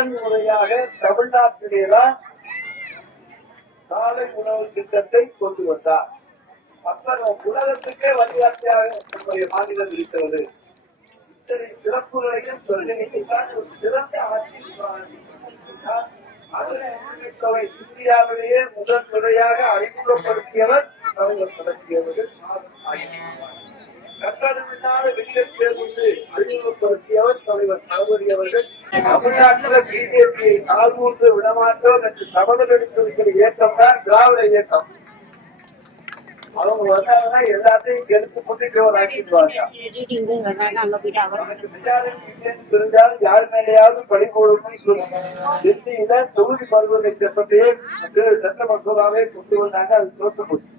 முதன் முறையாக தமிழ்நாட்டிலேதான் காலை உணவு திட்டத்தை கொண்டு வந்தார். அப்புறம் உலகத்துக்கே வழிகாட்டியாக நம்முடைய மாநிலம் இருக்கிறது. இத்தனை சிறப்புகளையும் சொல்லித்தான் ஒரு சிறந்த ஆட்சி இந்தியாவிலேயே முதல் முறையாக அறிமுகப்படுத்தியவர் கலைஞர் நடத்தியவர்கள். கட்டணமில்லாத வெளியில் சேர்ந்து அறிமுகப்படுத்தியவர் தலைவர் தளபதி அவர்கள். தமிழ்நாட்டில் பிஜேபியை கால்மூன்று விடமாட்டோம் என்று சபதம் எடுத்திருக்கிற இயக்கம் தான் திராவிட இயக்கம். அவங்க வந்தாங்கன்னா எல்லாத்தையும் கெடுத்து போட்டு ஒரு ஆக்கிடுவாங்க. தெரிஞ்சாலும் யார் மேலேயாவது பழி போடணும்னு சொல்லுங்க. தொகுதி பருவத்தை சட்டத்தையே சட்ட மசோதாவே கொண்டு வந்தாங்க. அது தோற்று போச்சு.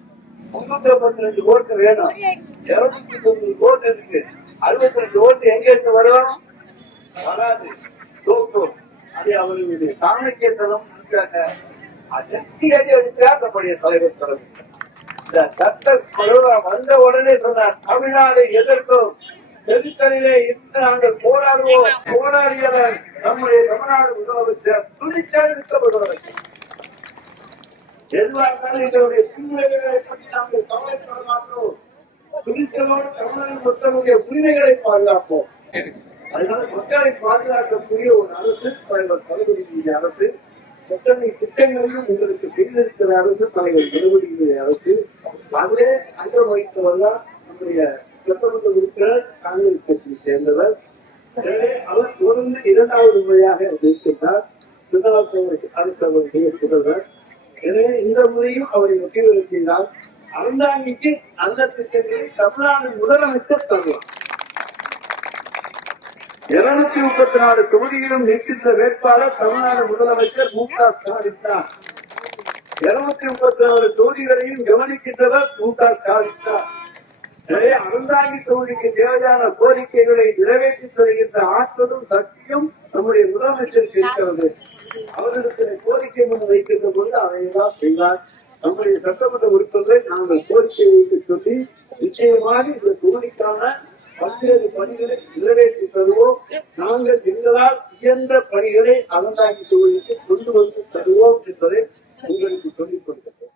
352 ஓட்டு வேணும். 290 ஓட்டு இருக்கு. 62 ஓட்டு எங்க இருந்து வரும்? வராது. தோற்கும். அது அவர்களுடைய சாணக்கியத்தனம் அடிச்சா நம்முடைய தலைவர் தலைவர் இந்த சட்ட மசோதா வந்த உடனே சொன்னார், தமிழ்நாடு எதற்கும் நெருக்கடியிலே இன்று நாங்கள் போராடுவோம். போராடியவர் நம்முடைய தமிழ்நாடு முதலமைச்சர் துணிச்சல் மிக்க முதலமைச்சர். எதுவாக இருந்தாலும் இதனுடைய பின்விளைவுகளை பற்றி நாங்கள் கவலைப்பட மாட்டோம். துணிச்சலோடு தமிழ்நாடு மக்களுடைய உரிமைகளை பாதுகாப்போம். அதனால மக்களை பாதுகாக்கக்கூடிய ஒரு அரசு தலைவர் தளபதியுடைய அரசு. எத்தனை திட்டங்களையும் உங்களுக்கு செய்திருக்கிற அரசு தலைவர் தளபதியுடைய அரசு. அதிலே அங்கம் வகித்தவர்தான் நம்முடைய சட்டமன்ற உறுப்பினர் காங்கிரஸ் கட்சியை சேர்ந்தவர். அவர் தொடர்ந்து 2வது முறையாக இருக்கின்றார். அடுத்தவருடைய புதல்வர். எனவே இந்த முறையும் அவரை வெற்றி செய்தால் அறந்தாங்கிக்கு அந்த திட்டங்களை தமிழ்நாடு முதலமைச்சர் தருவார். 234 தொகுதியிலும் நிற்கின்ற வேட்பாளர் தமிழ்நாடு முதலமைச்சர் மு.க. ஸ்டாலின் தான். 234 தொகுதிகளையும் கவனிக்கின்றவர் மு.க. ஸ்டாலின் தான். எனவே அறந்தாங்கி தொகுதிக்கு தேவையான கோரிக்கைகளை நிறைவேற்றி தருகின்ற ஆற்றலும் சக்தியும் நம்முடைய முதலமைச்சருக்கு இருக்கிறது. அவர்களுக்கு கோரிக்கை முன் வைக்கின்ற பொழுது அதையெல்லாம் செய்தார். நம்முடைய சட்டமன்ற உறுப்பினர்களை நாங்கள் கோரிக்கை வைக்க சொல்லி நிச்சயமாக இந்த தொகுதிக்கான பல்வேறு பணிகளை நிறைவேற்றி தருவோம். நாங்கள் எங்களால் இயன்ற பணிகளை அறந்தாங்கி தொகுதிக்கு கொண்டு வந்து தருவோம் என்பதை உங்களுக்கு சொல்லிக் கொடுக்கிறோம்.